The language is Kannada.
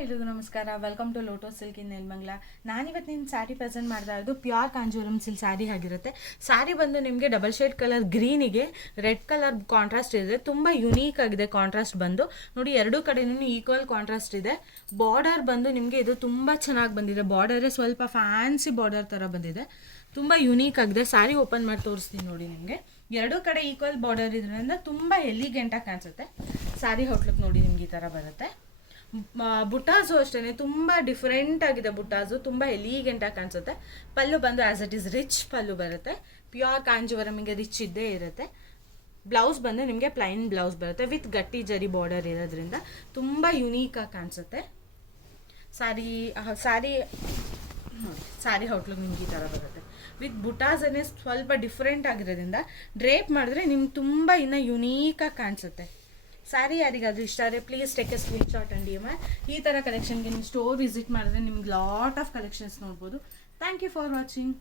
ಎಲ್ರಿಗೂ ನಮಸ್ಕಾರ. Welcome to lotto silk in Nelamangala. ನಾನಿವತ್ತು ನಿಮ್ಮ ಸ್ಯಾರಿ ಪ್ರೆಸೆಂಟ್ ಮಾಡ್ತಾ ಇರೋದು ಪ್ಯೂರ್ ಕಾಂಜೂರಮ್ ಸಿಲ್ಕ್ ಸ್ಯಾರಿ ಆಗಿರುತ್ತೆ. ಸ್ಯಾರಿ ಬಂದು ನಿಮಗೆ ಡಬಲ್ ಶೇಡ್ ಕಲರ್ ಗ್ರೀನಿಗೆ ರೆಡ್ ಕಲರ್ ಕಾಂಟ್ರಾಸ್ಟ್ ಇದೆ. ತುಂಬ ಯುನೀಕ್ ಆಗಿದೆ ಕಾಂಟ್ರಾಸ್ಟ್ ಬಂದು. ನೋಡಿ, ಎರಡೂ ಕಡೆನೂ ಈಕ್ವಲ್ ಕಾಂಟ್ರಾಸ್ಟ್ ಇದೆ. ಬಾರ್ಡರ್ ಬಂದು ನಿಮಗೆ ಇದು ತುಂಬ ಚೆನ್ನಾಗಿ ಬಂದಿದೆ. ಬಾರ್ಡರೇ ಸ್ವಲ್ಪ ಫ್ಯಾನ್ಸಿ ಬಾರ್ಡರ್ ಥರ ಬಂದಿದೆ. ತುಂಬ ಯುನೀಕ್ ಆಗಿದೆ. ಸ್ಯಾರಿ ಓಪನ್ ಮಾಡಿ ತೋರಿಸ್ತೀನಿ ನೋಡಿ. ನಿಮಗೆ ಎರಡೂ ಕಡೆ ಈಕ್ವಲ್ ಬಾರ್ಡರ್ ಇದರಿಂದ ತುಂಬ ಎಲಿಗೆಂಟಾಗಿ ಕಾಣಿಸುತ್ತೆ. ಸ್ಯಾರಿ ಔಟ್ಲುಕ್ ನೋಡಿ ನಿಮ್ಗೆ ಈ ಥರ ಬರುತ್ತೆ. ಬುಟಾಸು ಅಷ್ಟೇ ತುಂಬ ಡಿಫ್ರೆಂಟ್ ಆಗಿದೆ. ಬುಟಾಸು ತುಂಬ ಎಲಿಗೆಂಟಾಗಿ ಕಾಣಿಸುತ್ತೆ. ಪಲ್ಲು ಬಂದು ಆ್ಯಸ್ ಇಟ್ ಈಸ್ ರಿಚ್ ಪಲ್ಲು ಬರುತ್ತೆ. ಪ್ಯೂರ್ ಕಾಂಜೀವರಮಿಗೆ ರಿಚ್ ಇದ್ದೇ ಇರುತ್ತೆ. ಬ್ಲೌಸ್ ಬಂದು ನಿಮಗೆ ಪ್ಲೈನ್ ಬ್ಲೌಸ್ ಬರುತ್ತೆ ವಿತ್ ಗಟ್ಟಿ ಜರಿ ಬಾರ್ಡರ್ ಇರೋದ್ರಿಂದ ತುಂಬ ಯುನೀಕಾಗಿ ಕಾಣಿಸುತ್ತೆ. ಸ್ಯಾರಿ ಔಟ್ಲುಕ್ ನಿಮ್ಗೆ ಈ ಥರ ಬರುತ್ತೆ. ವಿತ್ ಬುಟಾಸನ್ನೇ ಸ್ವಲ್ಪ ಡಿಫ್ರೆಂಟ್ ಆಗಿರೋದ್ರಿಂದ ಡ್ರೇಪ್ ಮಾಡಿದ್ರೆ ನಿಮ್ಗೆ ತುಂಬ ಇನ್ನೂ ಯುನೀಕಾಗಿ ಕಾಣಿಸುತ್ತೆ. ಸ್ಯಾರಿ ಯಾರಿಗಾದ್ರೂ ಇಷ್ಟ ಆದರೆ please take a screen shot and DM. ಈ ಥರ ಕಲೆಕ್ಷನ್ಗೆ ನೀವು ಸ್ಟೋರ್ ವಿಸಿಟ್ ಮಾಡಿದ್ರೆ ನಿಮ್ಗೆ ಲಾಟ್ ಆಫ್ ಕಲೆಕ್ಷನ್ಸ್ ನೋಡ್ಬೋದು. Thank you for watching.